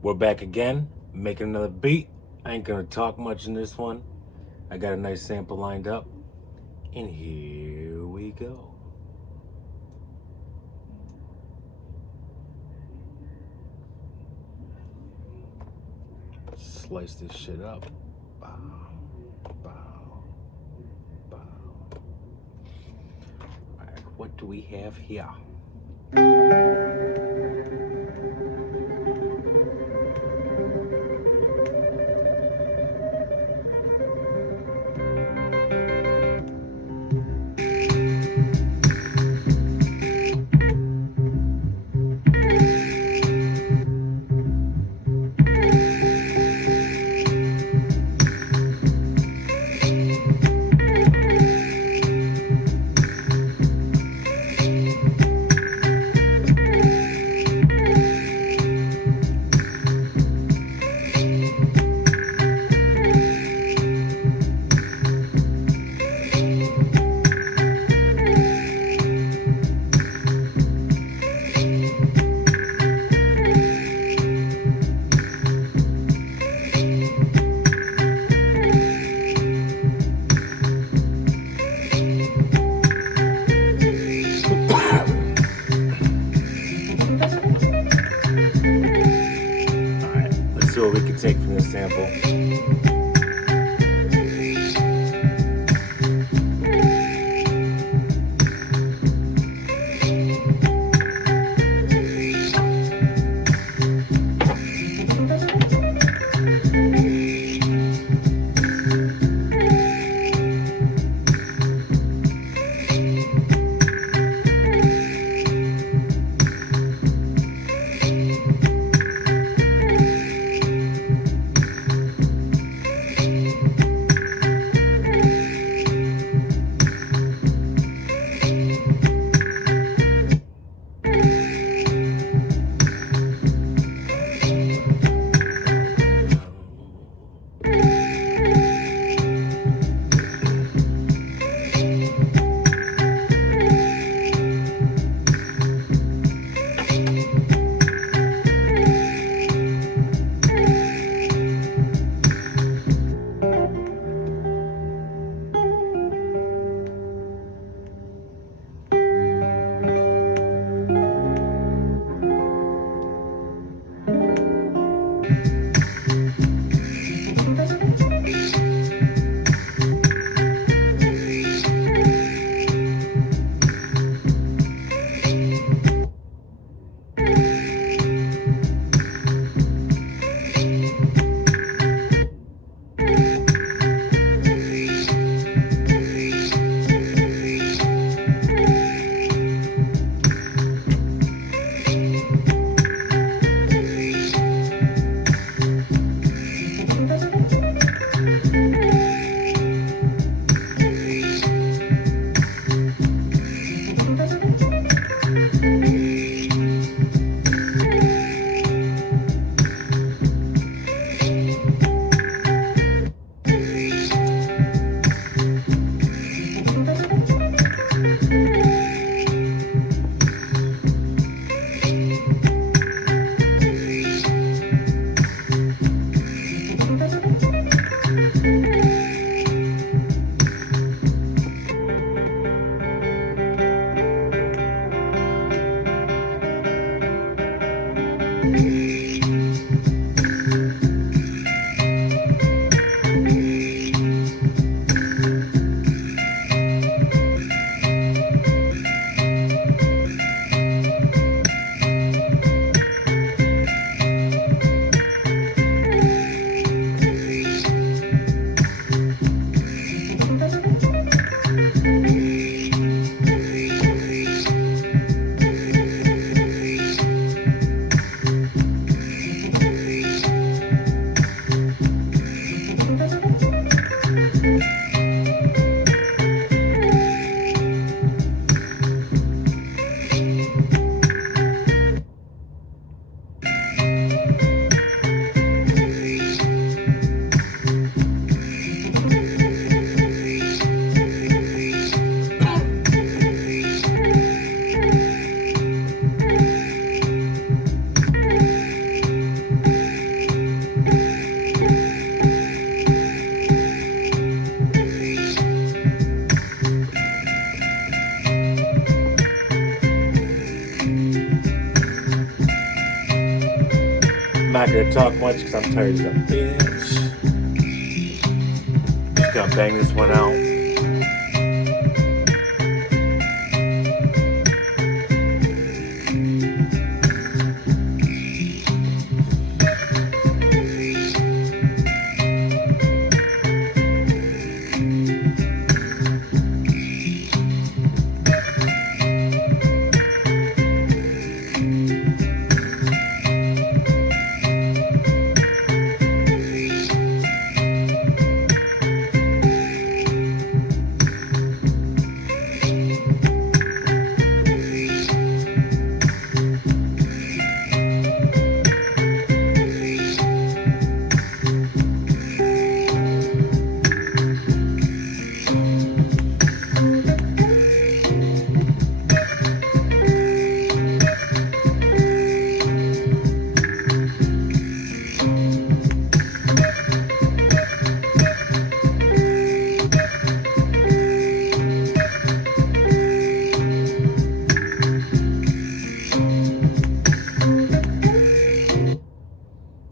We're back again, making another beat. I ain't gonna talk much in this one. I got a nice sample lined up, and here we go. Slice this shit up. Bow, bow, bow. Alright, what do we have here? See what we can take from this sample. I'm not gonna talk much because I'm tired as a bitch. Just gonna bang this one out.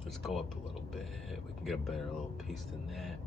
Let's go up a little bit. We can get a better little piece than that.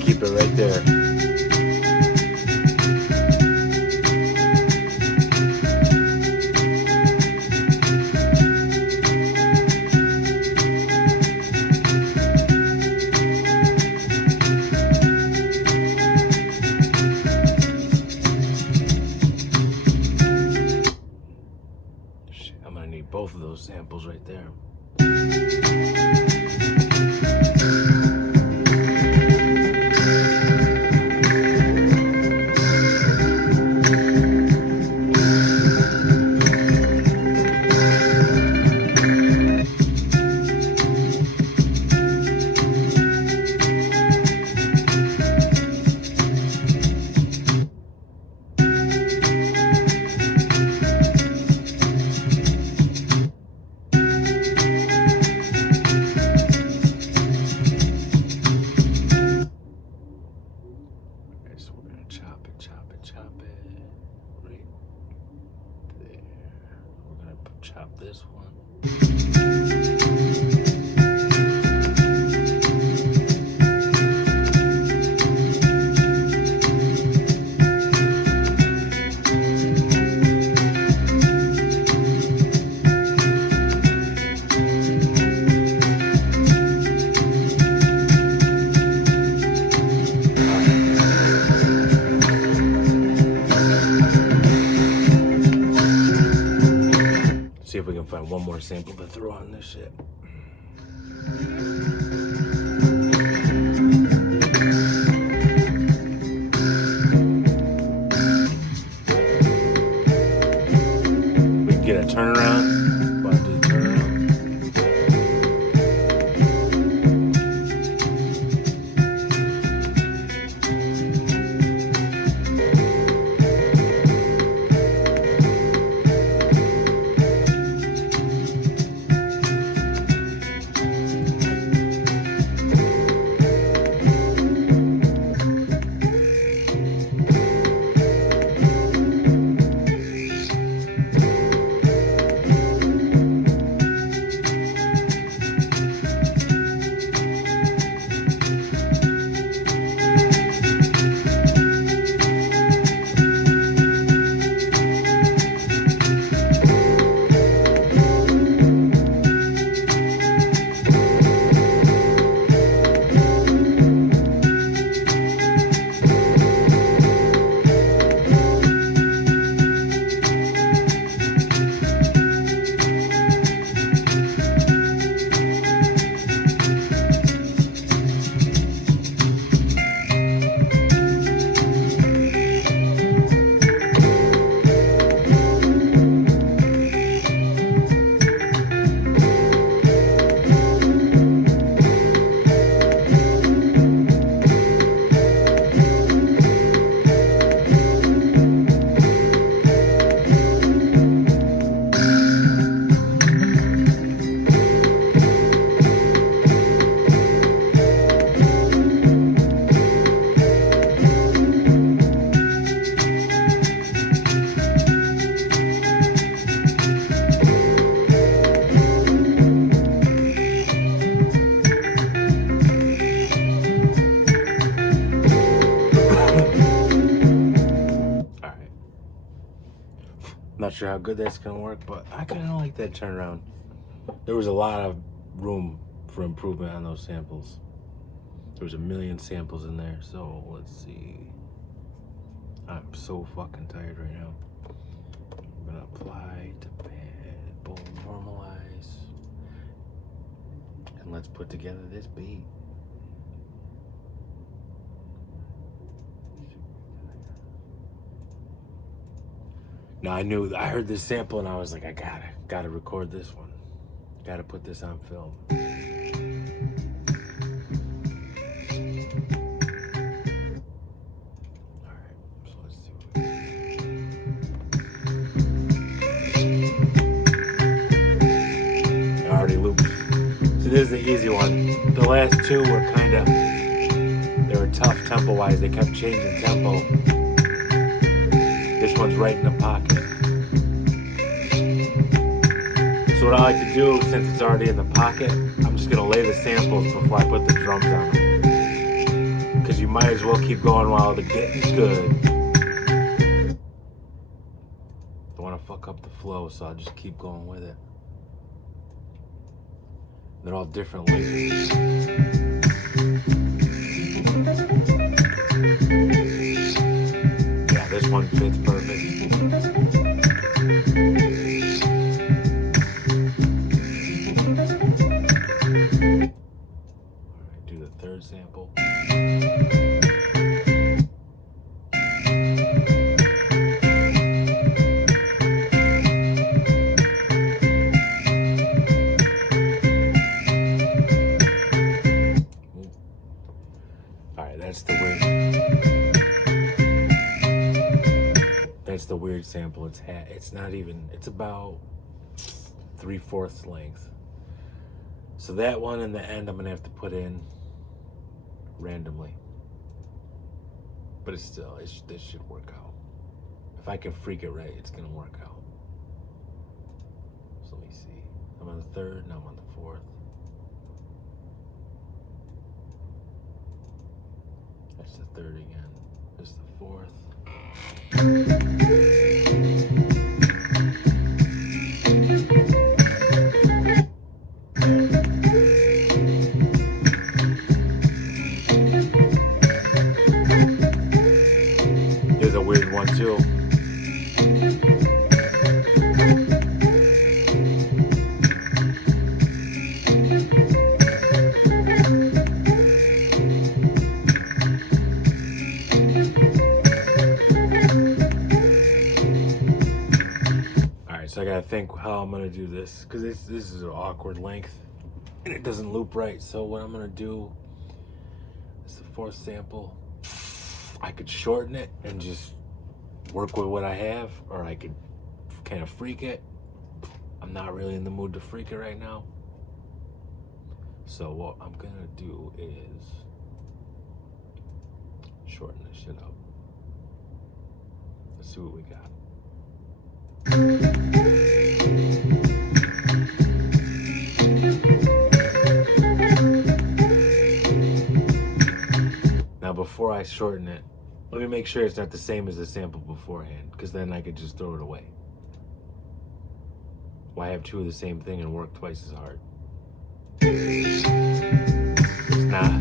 Keep it right there. Shit, I'm gonna need both of those samples right there. chop it, chop it, chop it. Right there. We're gonna chop this one. See if we can find one more sample to throw on this shit. We can get a turnaround. About to do the turnaround. Not sure how good that's gonna work, but I kind of like that turnaround. There was a lot of room for improvement on those samples. There was a million samples in there, so let's see. I'm so fucking tired right now. I'm gonna apply to pad, boom, normalize, and let's put together this beat. Now I heard this sample and I was like, I gotta record this one. Gotta put this on film. Alright, so let's see what it already loops. So this is the easy one. The last two were they were tough tempo-wise. They kept changing tempo. This one's right in the pocket. So what I like to do, since it's already in the pocket, I'm just gonna lay the samples before I put the drums on them. Because you might as well keep going while the getting's good. Don't wanna fuck up the flow, so I'll just keep going with it. They're all different layers. Yeah, this one fits perfect. Alright, do the third sample. Alright, that's the weird. That's the weird sample. It's not even. It's about 3/4 length. So that one in the end, I'm gonna have to put in randomly. But it's still, this should work out. If I can freak it right, it's gonna work out. So let me see. I'm on the third, now I'm on the fourth. That's the third again. This is the fourth. There's a weird one too. So I gotta think how I'm gonna do this, because this is an awkward length and it doesn't loop right. So what I'm gonna do is the fourth sample. I could shorten it and just work with what I have, or I could kind of freak it. I'm not really in the mood to freak it right now. So what I'm gonna do is shorten this shit up. Let's see what we got. Now before I shorten it, let me make sure it's not the same as the sample beforehand, because then I could just throw it away. Why have two of the same thing and work twice as hard? It's not.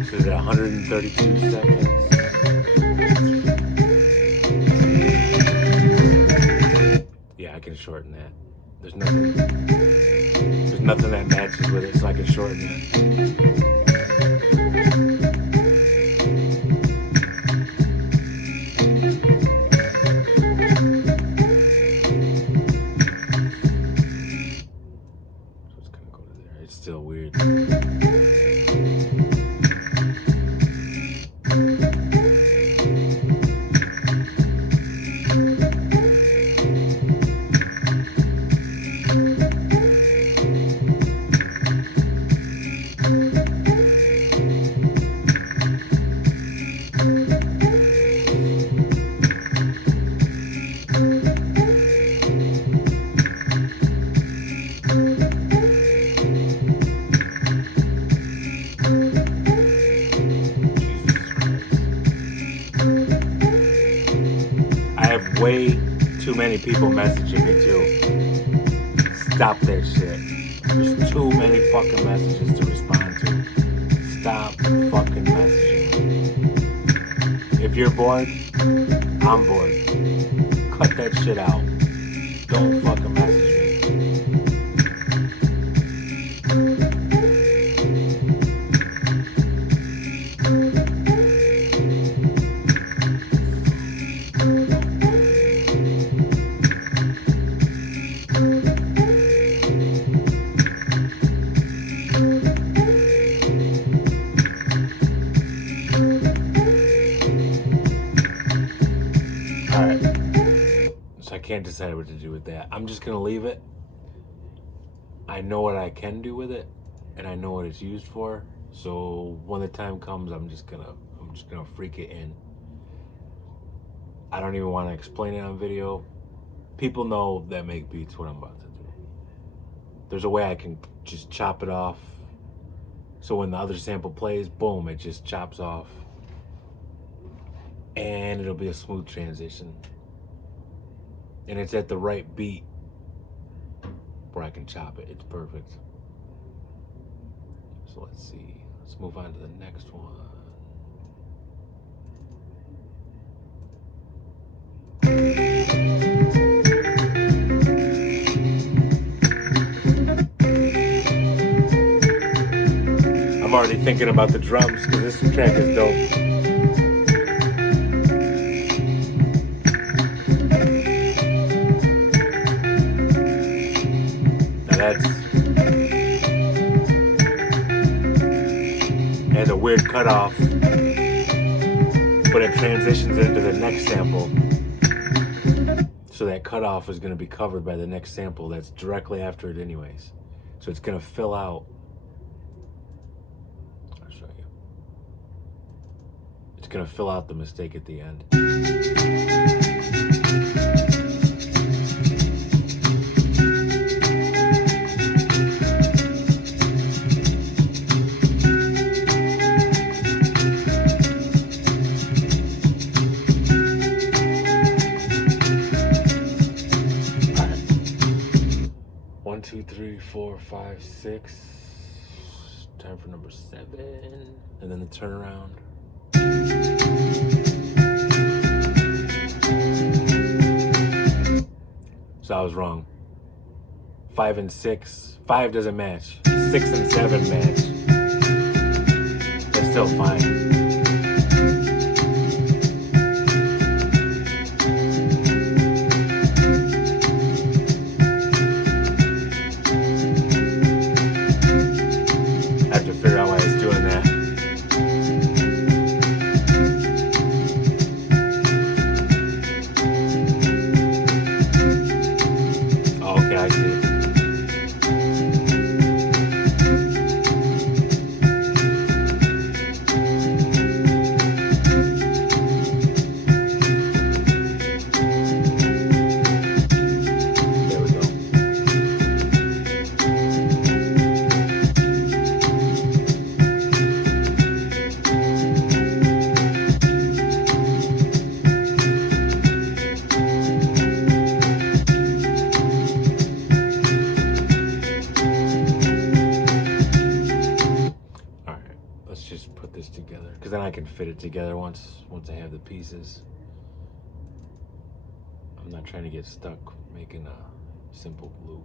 This is 132 seconds. Yeah, I can shorten that. There's nothing that matches with it, so I can shorten it. Still weird. Way too many people messaging me too. Stop that shit. There's too many fucking messages to respond to. Stop fucking messaging me. If you're bored, I'm bored. Cut that shit out. Don't fucking message me. Can't decide what to do with that. I'm just gonna leave it. I know what I can do with it, and I know what it's used for. So when the time comes, I'm just gonna freak it in. I don't even want to explain it on video. People know that make beats what I'm about to do. There's a way I can just chop it off, so when the other sample plays, boom, it just chops off, and it'll be a smooth transition. And it's at the right beat where I can chop it. It's perfect. So let's see. Let's move on to the next one. I'm already thinking about the drums because this track is dope. Now that's... It has a weird cutoff, but it transitions into the next sample. So that cutoff is going to be covered by the next sample that's directly after it anyways. So it's going to fill out. I'll show you. It's going to fill out the mistake at the end. All right. 1, 2, 3, 4, 5, 6. Time for number 7. And then the turnaround. So I was wrong. 5 and 6. 5 doesn't match. 6 and 7 match. That's still fine. I have to figure out why it's doing that. Oh, okay, I see. There we go. All right, let's just put this together because then I can fit it together once I have the pieces. I'm not trying to get stuck making a simple loop.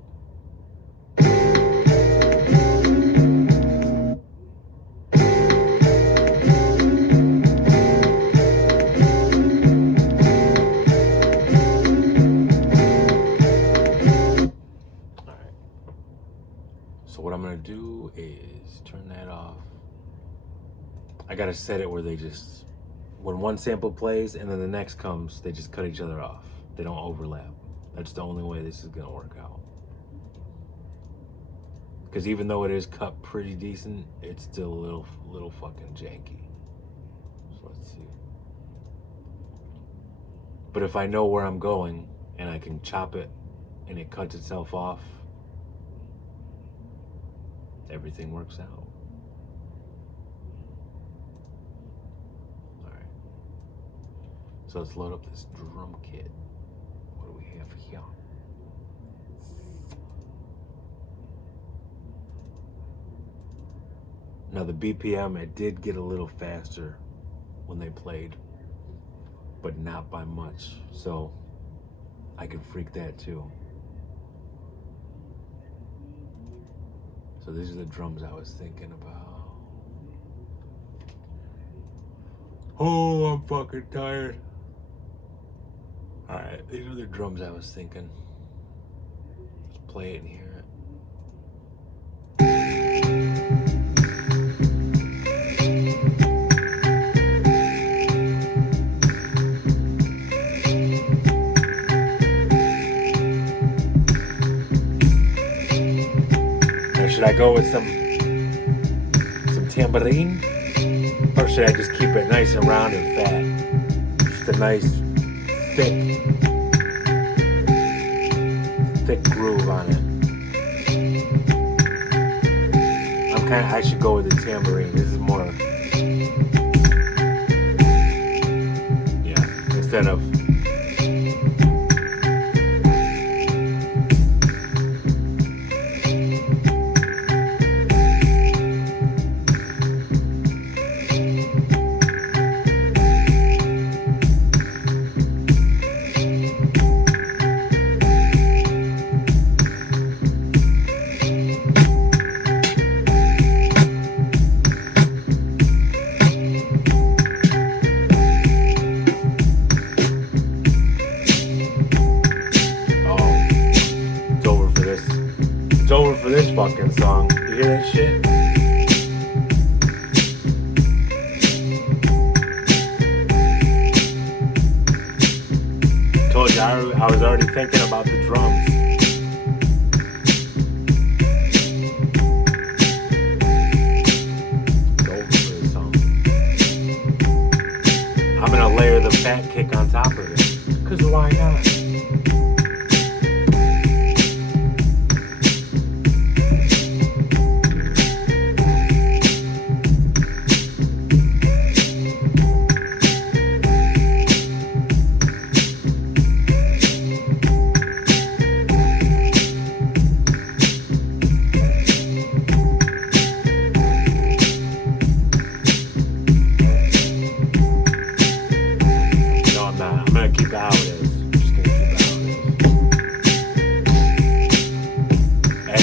So what I'm gonna do is turn that off. I gotta set it where they just, when one sample plays and then the next comes, they just cut each other off. They don't overlap. That's the only way this is gonna work out. Because even though it is cut pretty decent, it's still a little fucking janky. So let's see. But if I know where I'm going and I can chop it and it cuts itself off, everything works out. All right. So let's load up this drum kit. What do we have here? Now the BPM, it did get a little faster when they played, but not by much. So I can freak that too. So these are the drums I was thinking about. Oh, I'm fucking tired. All right, these are the drums I was thinking. Let's play it and hear it. Should I go with some tambourine? Or should I just keep it nice and round and fat? Just a nice, thick groove on it. I should go with the tambourine. This is more, yeah, instead of fucking song. You hear that shit? Told you, I was already thinking about the drums. I'm gonna layer the fat kick on top of it. Cause why not?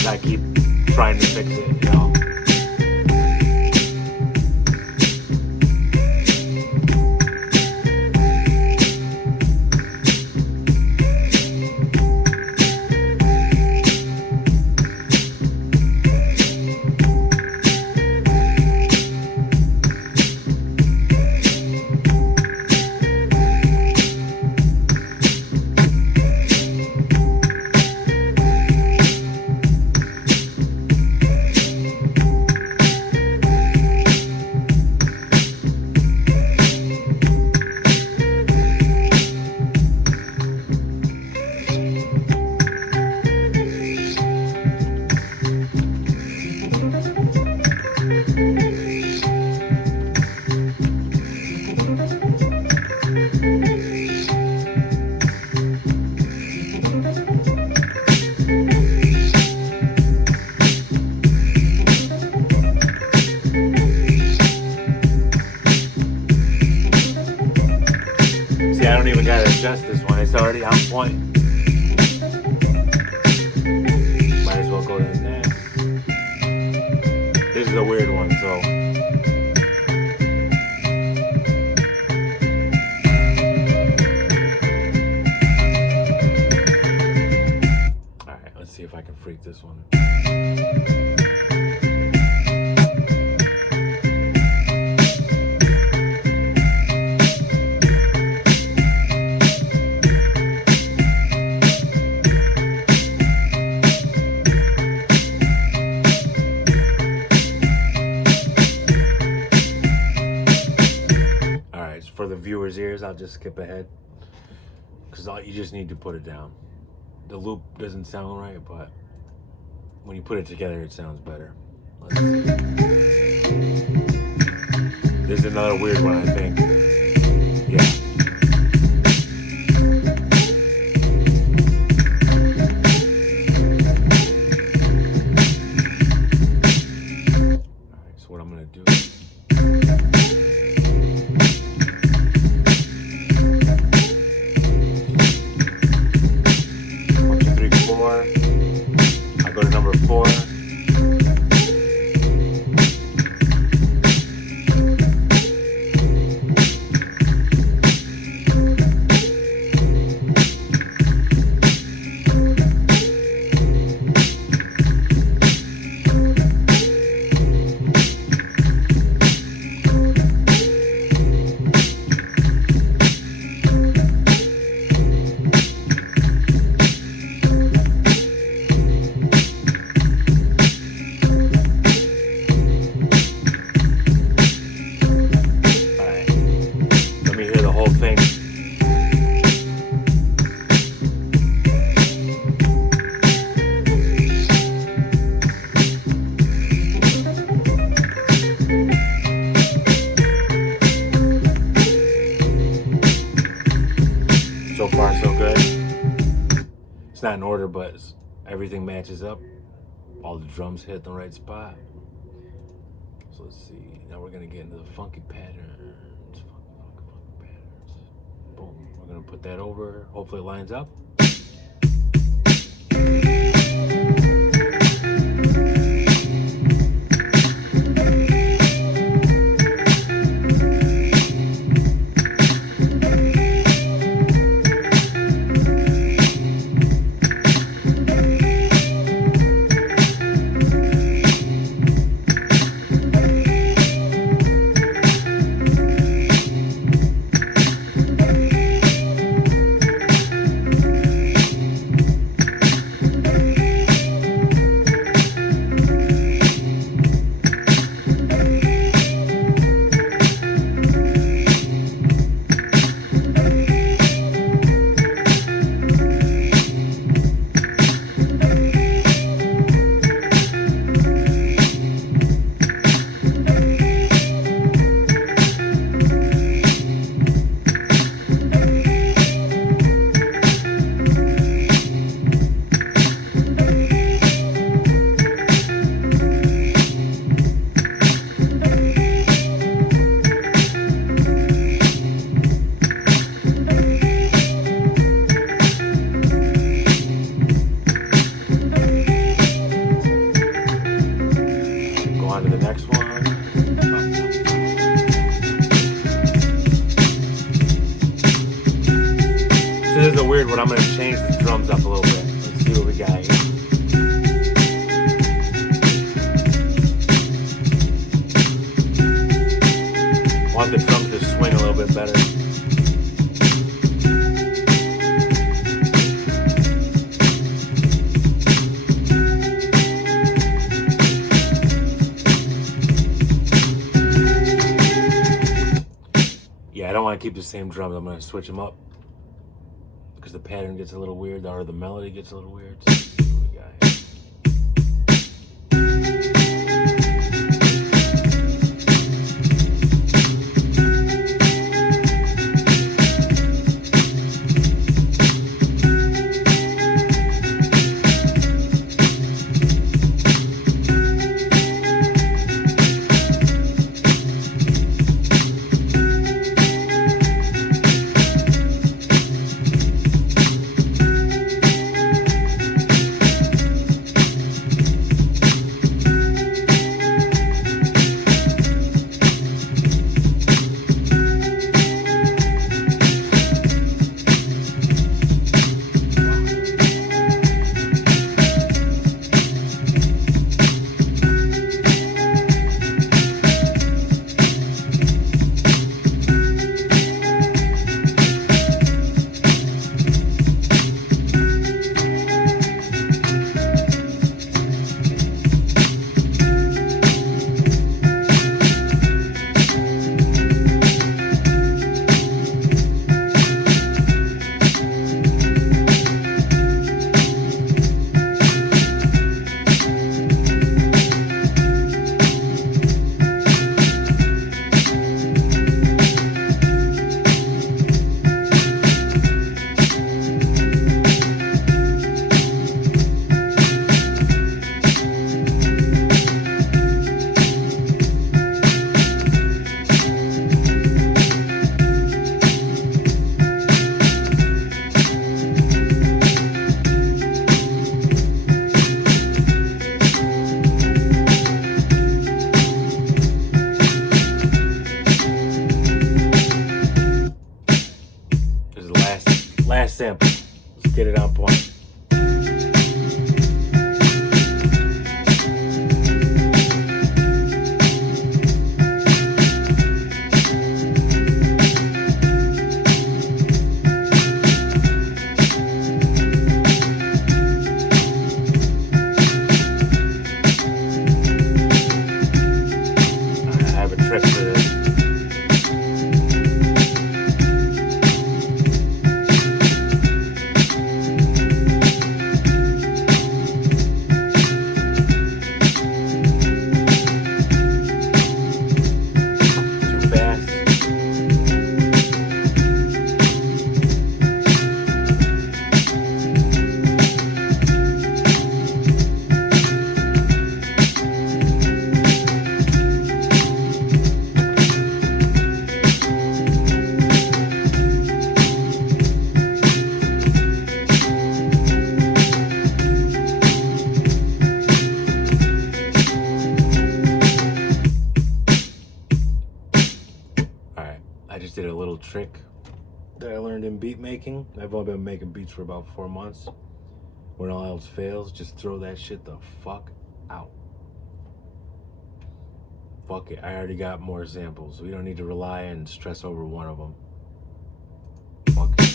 I keep trying to fix it, you know. I don't even gotta adjust this one, it's already on point. Might as well go to the next. This is a weird one, so. Alright, let's see if I can freak this one. For the viewers' ears, I'll just skip ahead because you just need to put it down. The loop doesn't sound right, but when you put it together, it sounds better. Let's see. This is another weird one, I think. Yeah. All right, so what I'm gonna do. 4. I go to number 4. So far, so good. It's not in order, but everything matches up. All the drums hit the right spot. So let's see. Now we're gonna get into the funky patterns. Funky patterns. Boom. We're gonna put that over. Hopefully it lines up. weird, but I'm gonna change the drums up a little bit. Let's see what we got here. I want the drums to swing a little bit better. Yeah, I don't want to keep the same drums. I'm going to switch them up because the pattern gets a little weird, or the melody gets a little weird. So let's see what we got here. Last sample. Let's get it on point. I have a trick for this. I just did a little trick that I learned in beat making. I've only been making beats for about 4 months. When all else fails, just throw that shit the fuck out. Fuck it, I already got more samples. We don't need to rely and stress over one of them. Fuck it.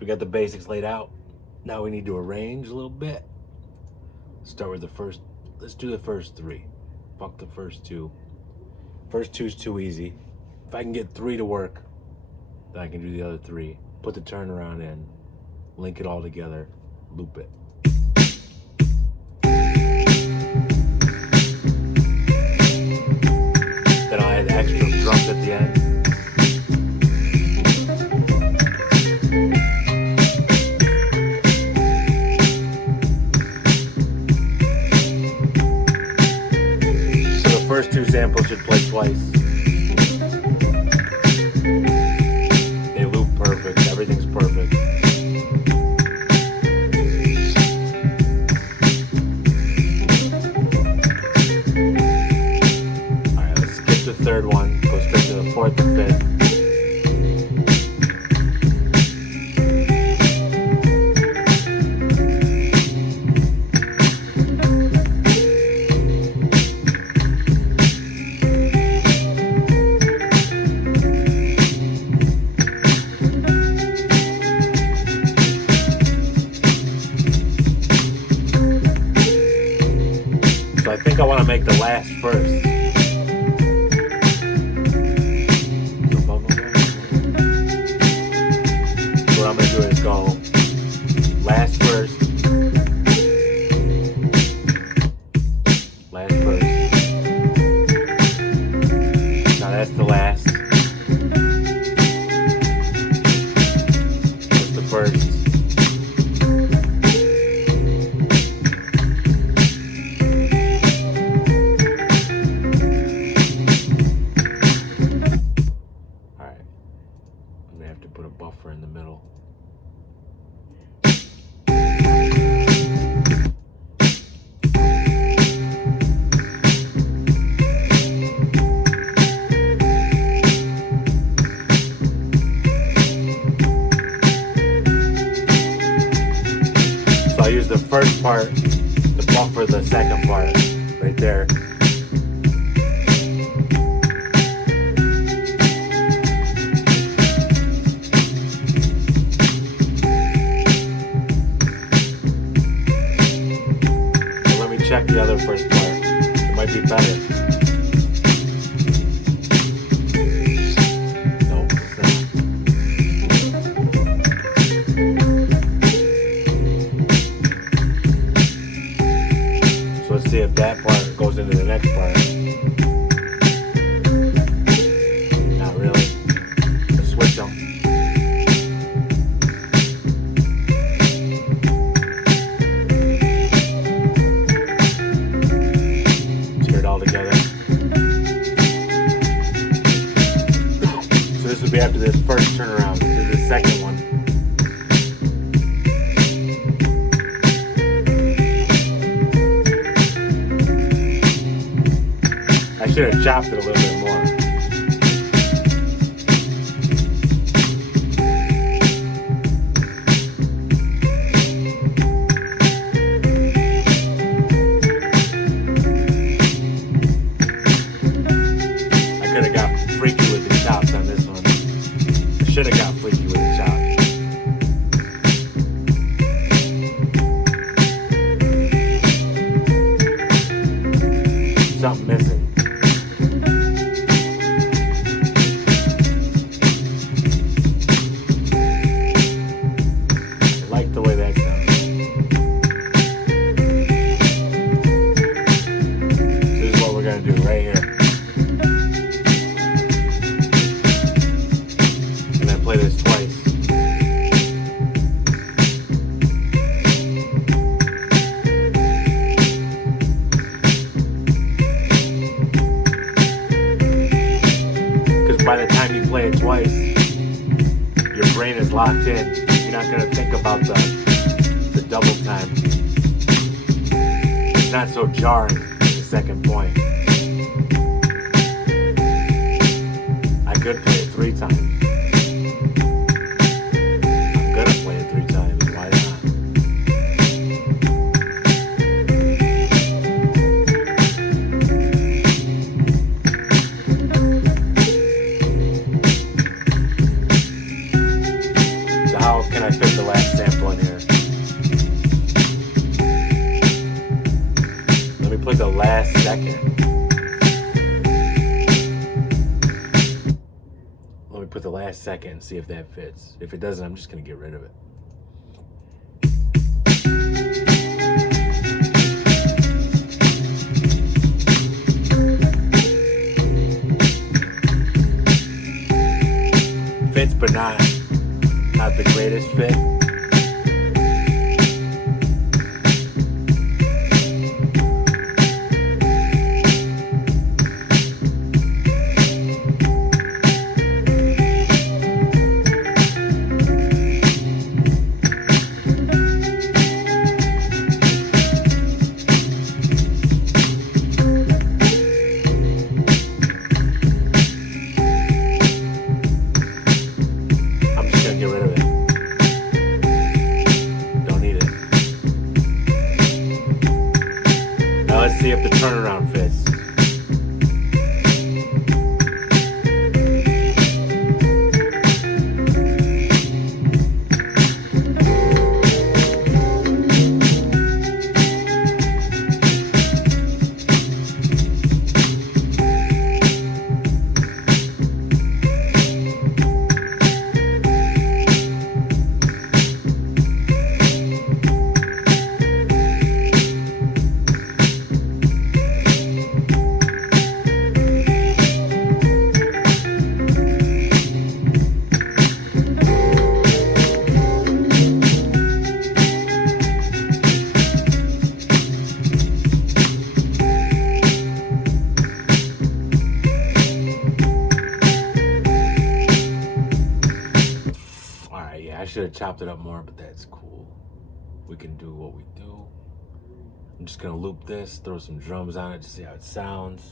We got the basics laid out. Now we need to arrange a little bit. Start with the first let's do the first 3. Fuck the first 2. First 2's too easy. If I can get 3 to work, then I can do the other 3. Put the turnaround in, link it all together, loop it. Then I'll add extra drums at the end. First 2 samples should play twice. They loop perfect. Everything's perfect. Alright, let's skip the 3rd one. Go straight to the 4th and 5th. I think I want to make the last first. What I'm going to do is go last first, last first. Now that's the last. That's the first. Have to put a buffer in the middle. So I use the first part to buffer the second part right there. Check the other first part. It might be better. No, it's not. So let's see if that part goes into the next part. Not really. Let's switch them. Together. So this will be after this first turnaround. This is the second one. I should have chopped it a little bit more. Freaky with the chops on this one. I should have got freaky with the chops. Something missing. I like the way that sounds. This is what we're gonna do right here. Play this twice. Because by the time you play it twice, your brain is locked in. You're not going to think about the double time. It's not so jarring at the second point. I could play it 3 times. Play it 3 times, why not? So how can I fit the last sample in here? Let me put the last second. Let me put the last second and see if that fits. If it doesn't, I'm just gonna get rid of it. Fits, but not the greatest fit. Get rid of it. Don't need it. Now let's see if the turnaround fits. I should have chopped it up more, but that's cool. We can do what we do. I'm just gonna loop this, throw some drums on it to see how it sounds.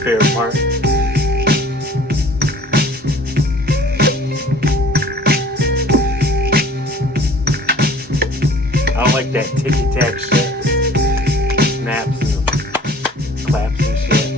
favorite part. I don't like that ticky-tack shit. Snaps and claps and shit.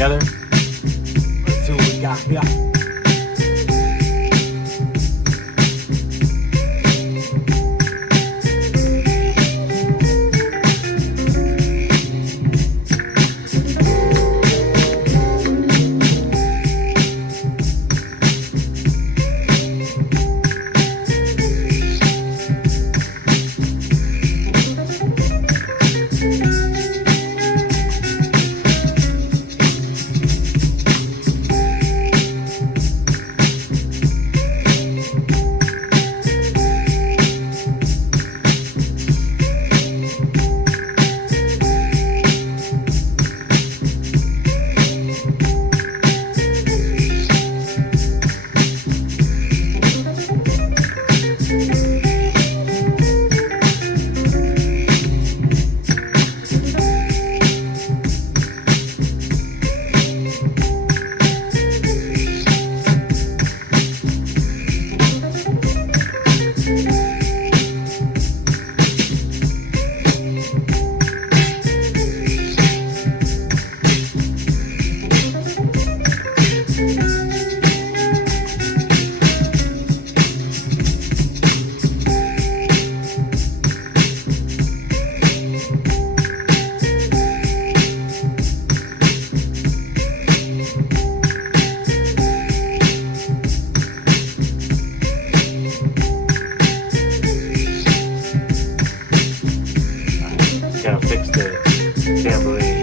together. Let's see what we got here. Gotta fix the tambourine.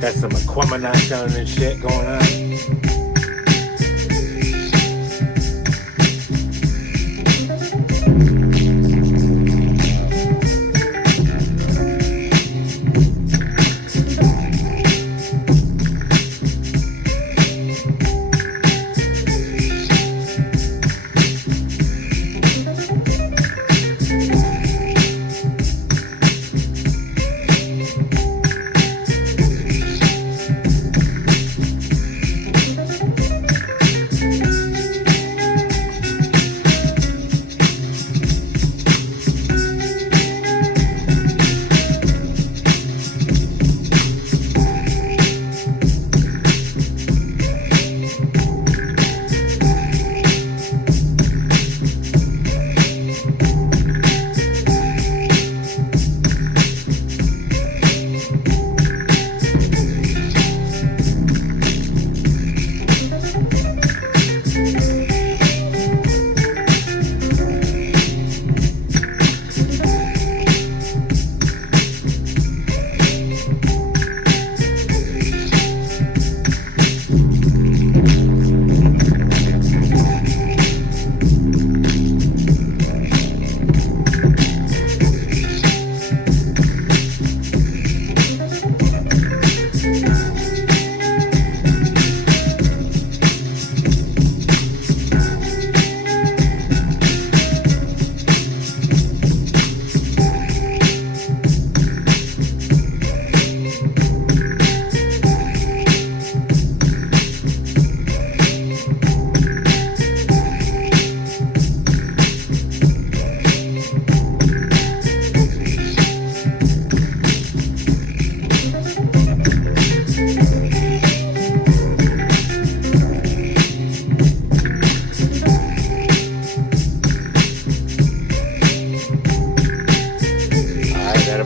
Got some Aquemini sound and shit going on.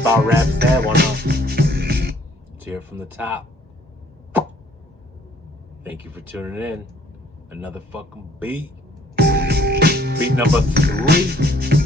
about wraps that one up. Let's hear it from the top. Thank you for tuning in. Another fucking beat. Beat number 3.